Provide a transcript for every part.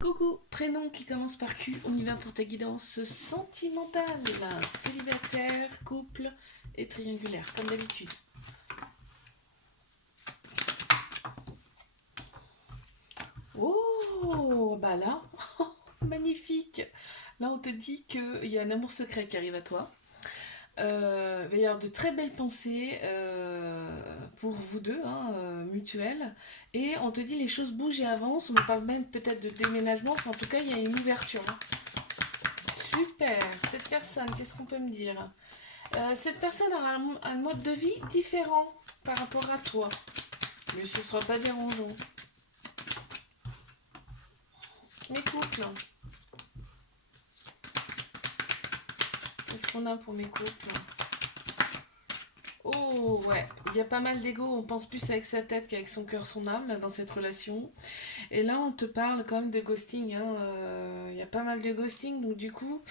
Coucou, prénom qui commence par Q, on y va pour ta guidance sentimentale, célibataire, couple et triangulaire, comme d'habitude. Oh, bah là, magnifique. Là, on te dit qu'il y a un amour secret qui arrive à toi. Il va y avoir de très belles pensées pour vous deux, mutuelles. Et on te dit les choses bougent et avancent. On parle même peut-être de déménagement. Enfin, en tout cas, il y a une ouverture, hein. Super. Cette personne, qu'est-ce qu'on peut me dire? Cette personne aura un mode de vie différent par rapport à toi. Mais ce ne sera pas dérangeant. Mes couples. Qu'est-ce qu'on a pour mes couples? Oh ouais, il y a pas mal d'ego, on pense plus avec sa tête qu'avec son cœur, son âme là, dans cette relation. Et là on te parle quand même de ghosting, hein. Il y a pas mal de ghosting, donc du coup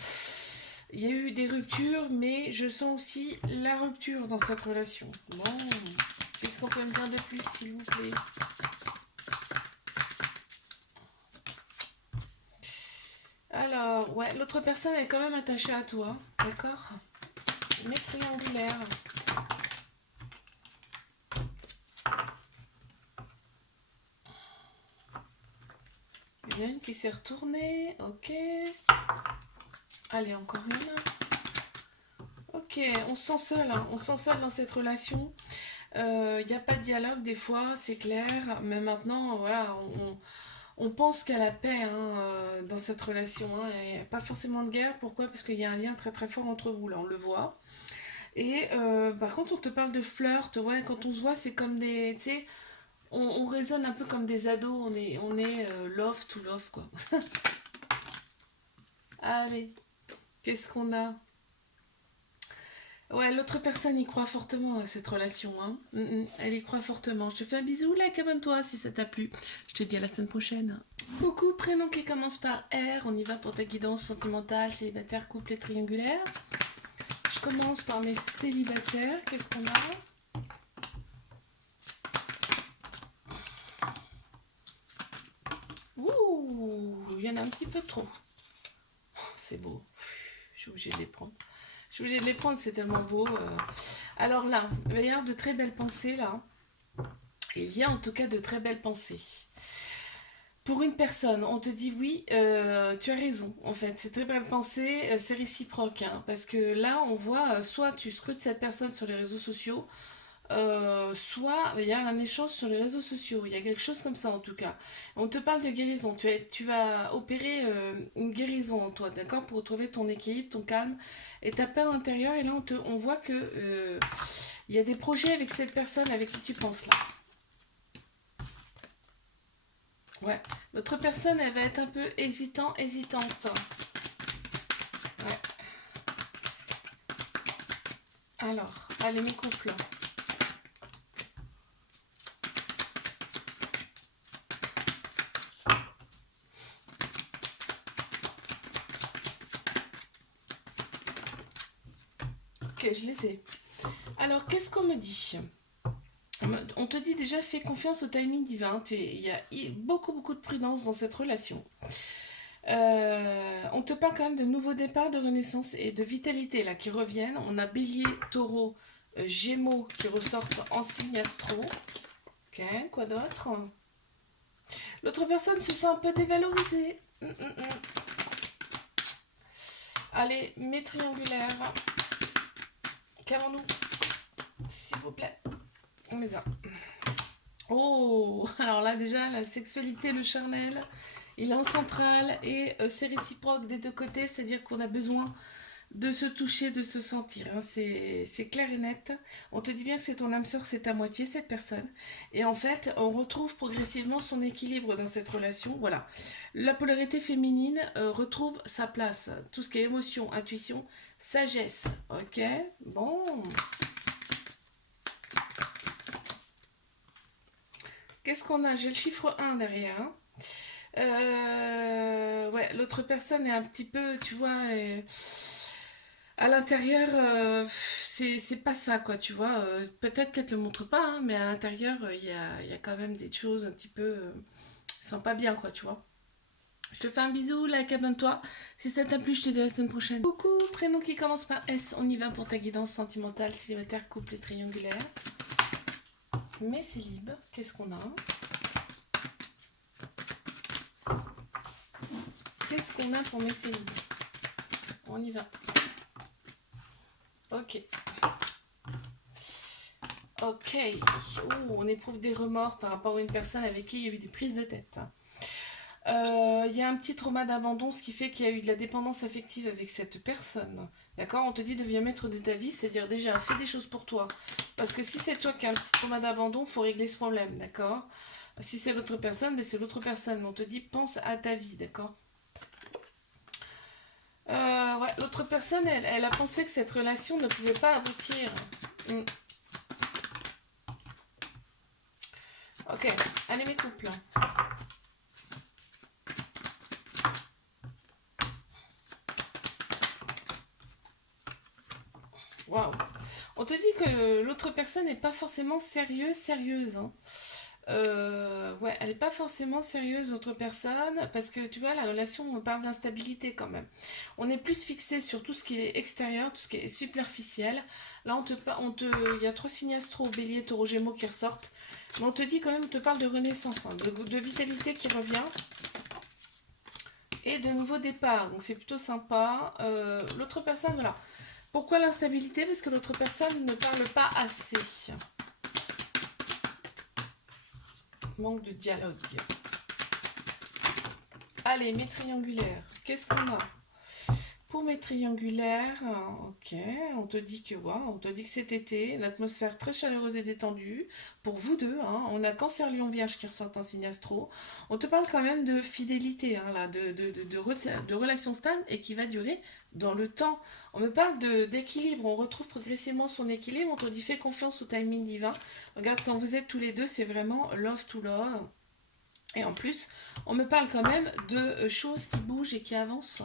il y a eu des ruptures, mais je sens aussi la rupture dans cette relation. Bon, qu'est-ce qu'on peut me dire de plus s'il vous plaît? Alors, ouais, l'autre personne est quand même attachée à toi, d'accord? Mais triangulaire. Il y en a une qui s'est retournée, ok. Allez, encore une. Ok, on se sent seul, hein. On se sent seul dans cette relation. Il n'y a pas de dialogue des fois, c'est clair. Mais maintenant, voilà, on pense qu'à la paix, hein, dans cette relation, hein. Il n'y a pas forcément de guerre. Pourquoi? Parce qu'il y a un lien très très fort entre vous, là, on le voit. Et par contre, on te parle de flirt. Ouais, quand on se voit, c'est comme des. Tu sais, on raisonne un peu comme des ados. On est love to love, quoi. Allez, qu'est-ce qu'on a? Ouais, l'autre personne y croit fortement à cette relation, hein. Elle y croit fortement. Je te fais un bisou, like, abonne-toi si ça t'a plu. Je te dis à la semaine prochaine. Coucou, prénom qui commence par R. On y va pour ta guidance sentimentale, célibataire, couple et triangulaire. Je commence par mes célibataires. Qu'est-ce qu'on a? Ouh, il y en a un petit peu trop. C'est beau. Je suis obligée de les prendre. Je suis obligée de les prendre, c'est tellement beau. Alors là, il va y avoir de très belles pensées là. Il y a en tout cas de très belles pensées. Pour une personne, on te dit oui, tu as raison. En fait, c'est très belle pensée, c'est réciproque, hein, parce que là, on voit, soit tu scrutes cette personne sur les réseaux sociaux, soit il y a un échange sur les réseaux sociaux. Il y a quelque chose comme ça en tout cas. On te parle de guérison. Tu vas opérer une guérison en toi, d'accord, pour retrouver ton équilibre, ton calme et ta paix intérieure. Et là, on voit que il y a des projets avec cette personne avec qui tu penses là. Ouais. L'autre personne, elle va être un peu hésitante. Ouais. Alors, allez, mes couples. Ok, je les ai. Alors, qu'est-ce qu'on me dit? On te dit déjà, fais confiance au timing divin. Il y a beaucoup de prudence dans cette relation. On te parle quand même de nouveaux départs, de renaissance et de vitalité là qui reviennent. On a Bélier, Taureau, Gémeaux qui ressortent en signe astro. Ok, quoi d'autre? L'autre personne se sent un peu dévalorisée. Allez, mes triangulaires. Qu'avons-nous? S'il vous plaît. On les a. Oh, alors là déjà, la sexualité, le charnel, il est en centrale et c'est réciproque des deux côtés, c'est-à-dire qu'on a besoin de se toucher, de se sentir, hein. C'est clair et net. On te dit bien que c'est ton âme sœur, c'est ta moitié, cette personne. Et en fait, on retrouve progressivement son équilibre dans cette relation. Voilà. La polarité féminine retrouve sa place. Tout ce qui est émotion, intuition, sagesse. Ok. Bon. Qu'est-ce qu'on a? J'ai le chiffre 1 derrière, hein. Ouais, l'autre personne est un petit peu, tu vois, à l'intérieur, c'est pas ça, quoi, tu vois. Peut-être qu'elle te le montre pas, hein, mais à l'intérieur, il y a quand même des choses un petit peu. Ils sont pas bien, quoi, tu vois. Je te fais un bisou, like, abonne-toi. Si ça t'a plu, je te dis à la semaine prochaine. Coucou, prénom qui commence par S. On y va pour ta guidance sentimentale, célibataire, couple et triangulaire. Mes célibes, qu'est-ce qu'on a? Qu'est-ce qu'on a pour mes célibes? On y va. Ok. Ok. On éprouve des remords par rapport à une personne avec qui il y a eu des prises de tête. Il y a un petit trauma d'abandon, ce qui fait qu'il y a eu de la dépendance affective avec cette personne. D'accord? On te dit deviens maître de ta vie, c'est-à-dire déjà fais des choses pour toi. Parce que si c'est toi qui as un petit trauma d'abandon, il faut régler ce problème. D'accord? Si c'est l'autre personne, mais c'est l'autre personne. Mais on te dit pense à ta vie. D'accord? Ouais, l'autre personne, elle a pensé que cette relation ne pouvait pas aboutir. Ok, allez mes couples. Waouh. On te dit que l'autre personne n'est pas forcément sérieuse. Hein. Ouais, elle n'est pas forcément sérieuse, l'autre personne, parce que tu vois, la relation, on parle d'instabilité quand même. On est plus fixé sur tout ce qui est extérieur, tout ce qui est superficiel. Là, il y a 3 signes astro, bélier, taureau, gémeaux qui ressortent. Mais on te dit quand même, on te parle de renaissance, hein, de vitalité qui revient. Et de nouveaux départs, donc c'est plutôt sympa. L'autre personne, voilà. Pourquoi l'instabilité? Parce que l'autre personne ne parle pas assez. Manque de dialogue. Allez, mes triangulaires. Qu'est-ce qu'on a? Pour mes triangulaires, ok, on te dit que on te dit que cet été, l'atmosphère très chaleureuse et détendue, pour vous deux, hein, on a Cancer, Lion, Vierge qui ressortent en signe astro. On te parle quand même de fidélité, hein, là, de relations stables et qui va durer dans le temps. On me parle d'équilibre, on retrouve progressivement son équilibre, on te dit fais confiance au timing divin. Regarde, quand vous êtes tous les deux, c'est vraiment love to love. Et en plus, on me parle quand même de choses qui bougent et qui avancent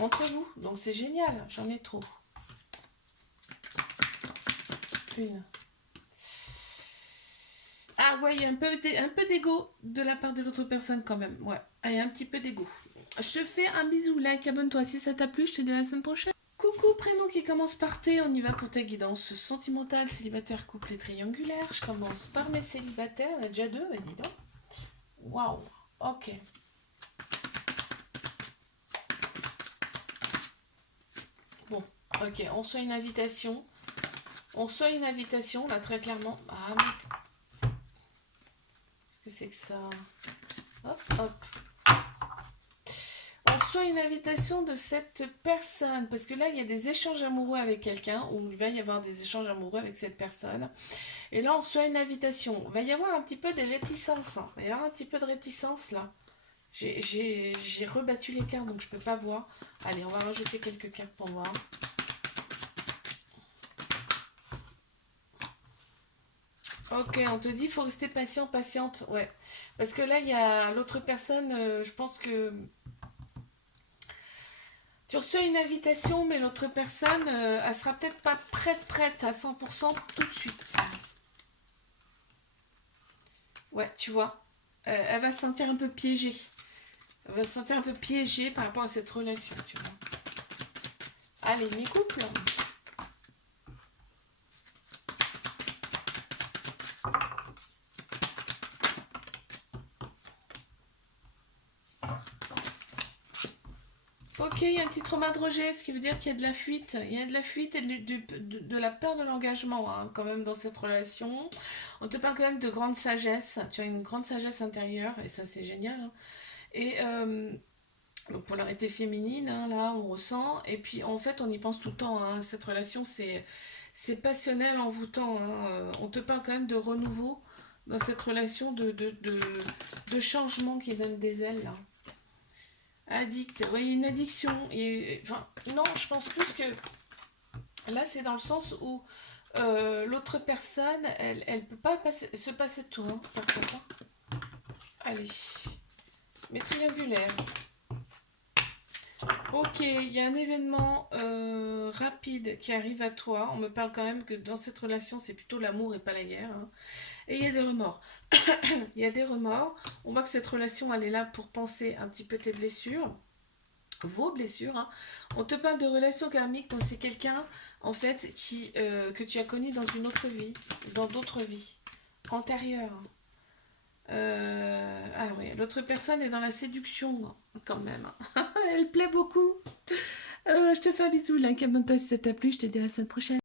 entre vous. Donc c'est génial, j'en ai trop. Une. Ah ouais, il y a un peu d'ego de la part de l'autre personne quand même. Ouais, il y a un petit peu d'ego. Je te fais un bisou, like, abonne-toi si ça t'a plu, je te dis à la semaine prochaine. Coucou, prénom qui commence par T, on y va pour ta guidance sentimentale, célibataire, couple et triangulaire. Je commence par mes célibataires, on a déjà 2, vas-y donc. Waouh, ok. Bon, ok, on reçoit une invitation. On reçoit une invitation, là, très clairement. Ah, mais... qu'est-ce que c'est que ça? Hop, hop. On reçoit une invitation de cette personne, parce que là, il y a des échanges amoureux avec quelqu'un, ou il va y avoir des échanges amoureux avec cette personne. Et là, on reçoit une invitation. Il va y avoir un petit peu de réticence. Hein. Il va y avoir un petit peu de réticence, là. J'ai rebattu les cartes, donc je peux pas voir. Allez, on va rajouter quelques cartes pour voir. Ok, on te dit, il faut rester patient, patiente. Ouais. Parce que là, il y a l'autre personne, je pense que... tu reçois une invitation, mais l'autre personne, elle sera peut-être pas prête à 100% tout de suite. Ouais, tu vois. Elle va se sentir un peu piégée. Elle va se sentir un peu piégée par rapport à cette relation, tu vois. Allez, mes couples. Ok, il y a un petit trauma de rejet, ce qui veut dire qu'il y a de la fuite. Il y a de la fuite et de la peur de l'engagement, hein, quand même, dans cette relation. On te parle quand même de grande sagesse. Tu as une grande sagesse intérieure, et ça, c'est génial. Hein. Et donc, polarité féminine, hein, là, on ressent. Et puis, en fait, on y pense tout le temps. Hein. Cette relation, c'est passionnel, envoûtant. Hein. On te parle quand même de renouveau dans cette relation, de changement qui donne des ailes, là. Addict, oui, une addiction. Enfin, non, je pense plus que là, c'est dans le sens où l'autre personne, elle peut pas se passer de toi. Hein, allez, mes triangulaires. Ok, il y a un événement rapide qui arrive à toi. On me parle quand même que dans cette relation, c'est plutôt l'amour et pas la guerre, hein. Et il y a des remords. Il y a des remords. On voit que cette relation, elle est là pour penser un petit peu tes blessures, vos blessures, hein. On te parle de relations karmiques quand c'est quelqu'un, en fait, que tu as connu dans une autre vie, dans d'autres vies, antérieures. Ah oui, l'autre personne est dans la séduction, quand même. Elle plaît beaucoup. Je te fais un bisou, like, abonne-toi si ça t'a plu. Je te dis à la semaine prochaine.